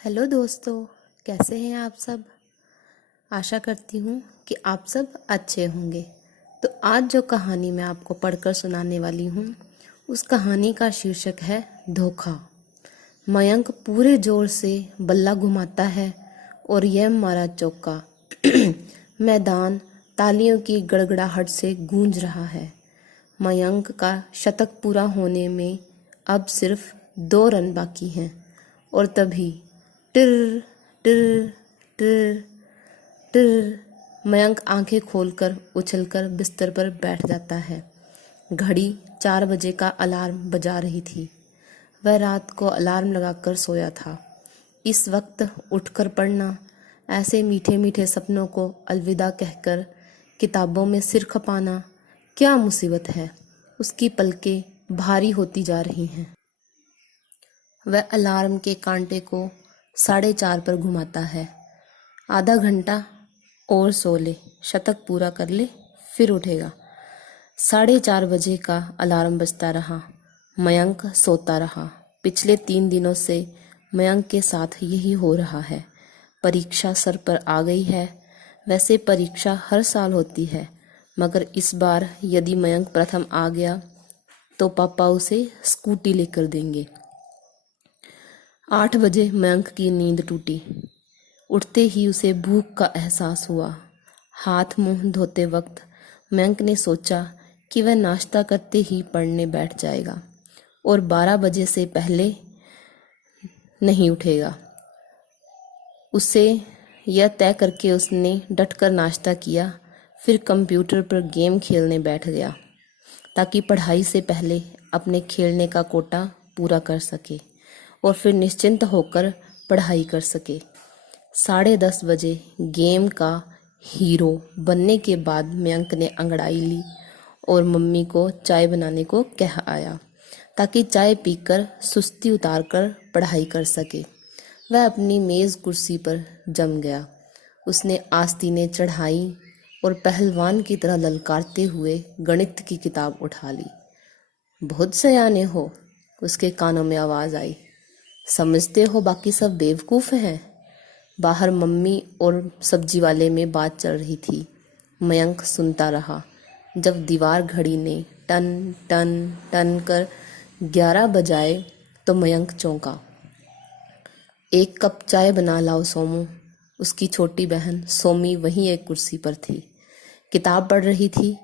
Hello दोस्तों, कैसे हैं आप सब। आशा करती हूँ कि आप सब अच्छे होंगे। तो आज जो कहानी मैं आपको पढ़कर सुनाने वाली हूँ उस कहानी का शीर्षक है धोखा। मयंक पूरे जोर से बल्ला घुमाता है और यह मारा चौका। मैदान तालियों की गड़गड़ाहट से गूंज रहा है। मयंक का शतक पूरा होने में अब सिर्फ 2 रन बाकी हैं और तभी टिर टिर टिर टिर मयंक आंखें खोलकर उछलकर बिस्तर पर बैठ जाता है। घड़ी 4 बजे का अलार्म बजा रही थी। वह रात को अलार्म लगाकर सोया था। इस वक्त उठकर पढ़ना, ऐसे मीठे मीठे सपनों को अलविदा कहकर किताबों में सिर खपाना क्या मुसीबत है। उसकी पलकें भारी होती जा रही हैं। वह अलार्म के कांटे को 4:30 पर घुमाता है। आधा घंटा और सो ले, शतक पूरा कर ले, फिर उठेगा। 4:30 बजे का अलार्म बजता रहा। मयंक सोता रहा। पिछले 3 दिनों से मयंक के साथ यही हो रहा है। परीक्षा सर पर आ गई है। वैसे परीक्षा हर साल होती है, मगर इस बार यदि मयंक प्रथम आ गया तो पापा उसे स्कूटी लेकर देंगे। 8 बजे मयंक की नींद टूटी। उठते ही उसे भूख का एहसास हुआ। हाथ मुंह धोते वक्त मयंक ने सोचा कि वह नाश्ता करते ही पढ़ने बैठ जाएगा और 12 बजे से पहले नहीं उठेगा। उसे यह तय करके उसने डटकर नाश्ता किया, फिर कंप्यूटर पर गेम खेलने बैठ गया ताकि पढ़ाई से पहले अपने खेलने का कोटा पूरा कर सके और फिर निश्चिंत होकर पढ़ाई कर सके। 10:30 बजे गेम का हीरो बनने के बाद मयंक ने अंगड़ाई ली और मम्मी को चाय बनाने को कह आया ताकि चाय पीकर सुस्ती उतारकर पढ़ाई कर सके। वह अपनी मेज़ कुर्सी पर जम गया। उसने आस्तीनें चढ़ाई और पहलवान की तरह ललकारते हुए गणित की किताब उठा ली। बहुत सयाने हो, उसके कानों में आवाज़ आई। समझते हो बाकी सब बेवकूफ़ हैं। बाहर मम्मी और सब्जी वाले में बात चल रही थी। मयंक सुनता रहा। जब दीवार घड़ी ने टन टन टन कर 11 बजाए तो मयंक चौंका। 1 कप चाय बना लाओ सोमू। उसकी छोटी बहन सोमी वहीं एक कुर्सी पर थी, किताब पढ़ रही थी।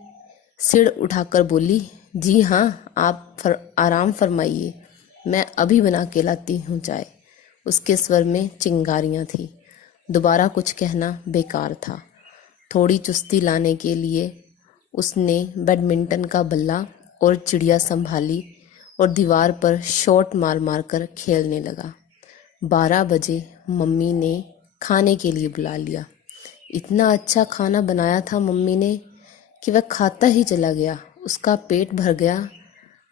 सिर उठाकर बोली, जी हाँ, आप आराम फरमाइए, मैं अभी बना के लाती हूँ चाय। उसके स्वर में चिंगारियाँ थी। दोबारा कुछ कहना बेकार था। थोड़ी चुस्ती लाने के लिए उसने बैडमिंटन का बल्ला और चिड़िया संभाली और दीवार पर शॉट मार मार कर खेलने लगा। 12 बजे मम्मी ने खाने के लिए बुला लिया। इतना अच्छा खाना बनाया था मम्मी ने कि वह खाता ही चला गया। उसका पेट भर गया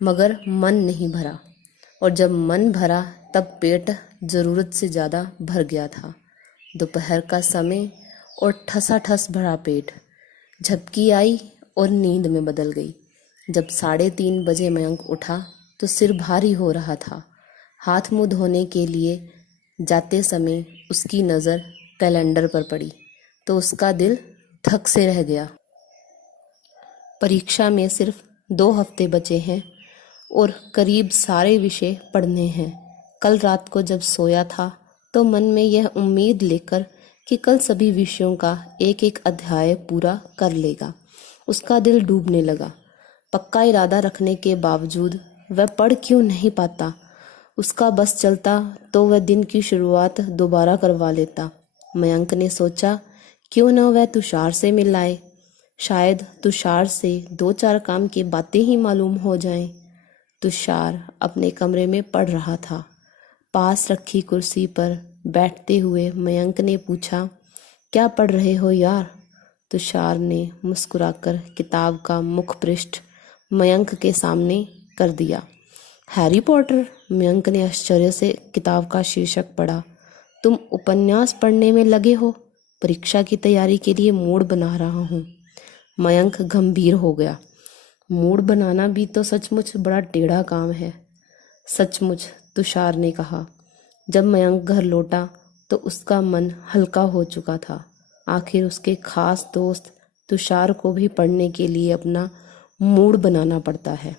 मगर मन नहीं भरा, और जब मन भरा तब पेट ज़रूरत से ज़्यादा भर गया था। दोपहर का समय और ठसाठस भरा पेट। झपकी आई और नींद में बदल गई। जब 3:30 बजे मयंक उठा तो सिर भारी हो रहा था। हाथ मुंह धोने के लिए जाते समय उसकी नज़र कैलेंडर पर पड़ी तो उसका दिल धक से रह गया। परीक्षा में सिर्फ 2 हफ्ते बचे हैं और करीब सारे विषय पढ़ने हैं। कल रात को जब सोया था तो मन में यह उम्मीद लेकर कि कल सभी विषयों का एक एक अध्याय पूरा कर लेगा, उसका दिल डूबने लगा। पक्का इरादा रखने के बावजूद वह पढ़ क्यों नहीं पाता। उसका बस चलता तो वह दिन की शुरुआत दोबारा करवा लेता। मयंक ने सोचा, क्यों न वह तुषार से मिल आए। शायद तुषार से 2-4 काम की बातें ही मालूम हो जाएं। तुषार अपने कमरे में पढ़ रहा था। पास रखी कुर्सी पर बैठते हुए मयंक ने पूछा, क्या पढ़ रहे हो यार। तुषार ने मुस्कुराकर किताब का मुख पृष्ठ मयंक के सामने कर दिया। Harry Potter. मयंक ने आश्चर्य से किताब का शीर्षक पढ़ा। तुम उपन्यास पढ़ने में लगे हो। परीक्षा की तैयारी के लिए मूड बना रहा हूँ। मयंक गंभीर हो गया। मूड बनाना भी तो सचमुच बड़ा टेढ़ा काम है। सचमुच, तुषार ने कहा। जब मयंक घर लौटा तो उसका मन हल्का हो चुका था। आखिर उसके खास दोस्त तुषार को भी पढ़ने के लिए अपना मूड बनाना पड़ता है।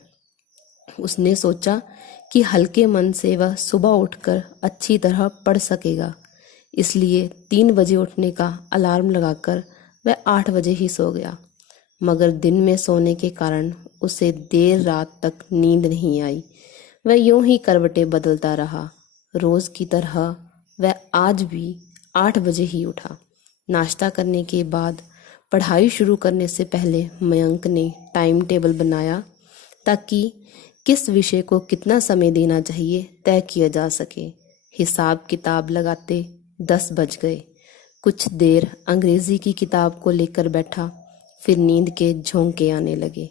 उसने सोचा कि हल्के मन से वह सुबह उठकर अच्छी तरह पढ़ सकेगा, इसलिए 3 बजे उठने का अलार्म लगाकर वह 8 बजे ही सो गया। मगर दिन में सोने के कारण उसे देर रात तक नींद नहीं आई। वह यूं ही करवटें बदलता रहा। रोज की तरह वह आज भी 8 बजे ही उठा। नाश्ता करने के बाद पढ़ाई शुरू करने से पहले मयंक ने टाइम टेबल बनाया ताकि किस विषय को कितना समय देना चाहिए तय किया जा सके। हिसाब किताब लगाते 10 बज गए। कुछ देर अंग्रेजी की किताब को लेकर बैठा, फिर नींद के झोंके आने लगे।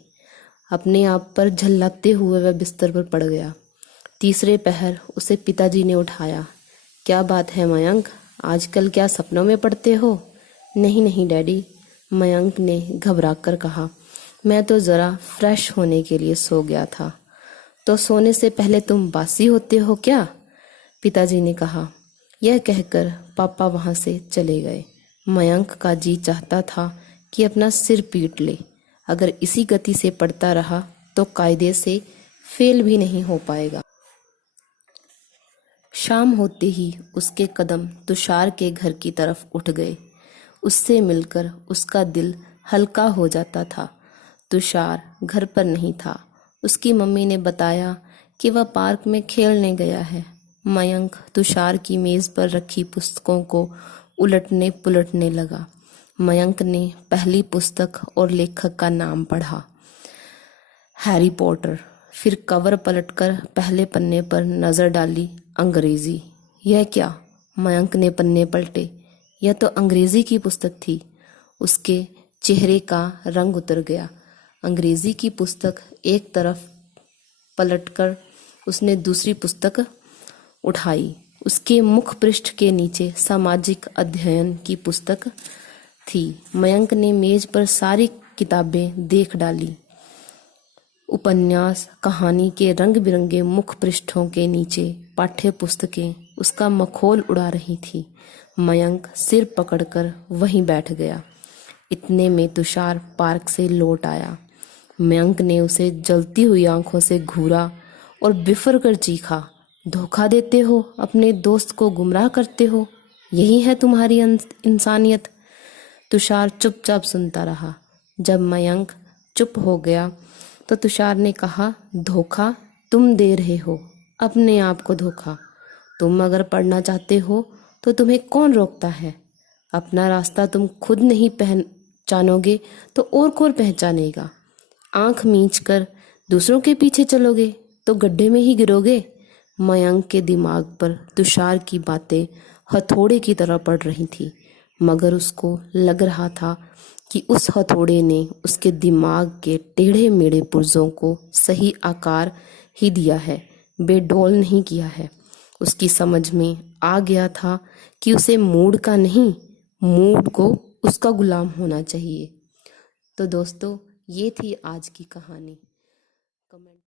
अपने आप पर झल्लाते हुए वह बिस्तर पर पड़ गया। तीसरे पहर उसे पिताजी ने उठाया। क्या बात है मयंक, आजकल क्या सपनों में पड़ते हो? नहीं नहीं डैडी, मयंक ने घबराकर कहा। मैं तो ज़रा फ्रेश होने के लिए सो गया था। तो सोने से पहले तुम बासी होते हो क्या? पिताजी ने कहा। यह कहकर पापा वहाँ से चले गए। मयंक का जी चाहता था कि अपना सिर पीट ले। अगर इसी गति से पढ़ता रहा तो कायदे से फेल भी नहीं हो पाएगा। शाम होते ही उसके कदम तुषार के घर की तरफ उठ गए। उससे मिलकर उसका दिल हल्का हो जाता था। तुषार घर पर नहीं था। उसकी मम्मी ने बताया कि वह पार्क में खेलने गया है। मयंक तुषार की मेज पर रखी पुस्तकों को उलटने पुलटने लगा। मयंक ने पहली पुस्तक और लेखक का नाम पढ़ा, हैरी पॉटर। फिर कवर पलटकर पहले पन्ने पर नजर डाली, अंग्रेजी। यह क्या? मयंक ने पन्ने पलटे। यह तो अंग्रेजी की पुस्तक थी। उसके चेहरे का रंग उतर गया। अंग्रेजी की पुस्तक एक तरफ पलटकर उसने दूसरी पुस्तक उठाई। उसके मुख पृष्ठ के नीचे सामाजिक अध्ययन की पुस्तक थी। मयंक ने मेज पर सारी किताबें देख डाली। उपन्यास, कहानी के रंग बिरंगे मुख पृष्ठों के नीचे पाठ्य पुस्तकें उसका मखौल उड़ा रही थी। मयंक सिर पकड़कर वहीं बैठ गया। इतने में तुषार पार्क से लौट आया। मयंक ने उसे जलती हुई आंखों से घूरा और बिफर कर चीखा, धोखा देते हो, अपने दोस्त को गुमराह करते हो, यही है तुम्हारी इंसानियत। तुषार चुपचाप सुनता रहा। जब मयंक चुप हो गया तो तुषार ने कहा, धोखा तुम दे रहे हो, अपने आप को धोखा। तुम अगर पढ़ना चाहते हो तो तुम्हें कौन रोकता है? अपना रास्ता तुम खुद नहीं पहचानोगे तो और कौन पहचानेगा? आंख मींच कर दूसरों के पीछे चलोगे तो गड्ढे में ही गिरोगे। मयंक के दिमाग पर तुषार की बातें हथौड़े की तरह पड़ रही थी, मगर उसको लग रहा था कि उस हथौड़े ने उसके दिमाग के टेढ़े मेढ़े पुर्जों को सही आकार ही दिया है, बेडौल नहीं किया है। उसकी समझ में आ गया था कि उसे मूड का नहीं, मूड को उसका गुलाम होना चाहिए। तो दोस्तों, ये थी आज की कहानी।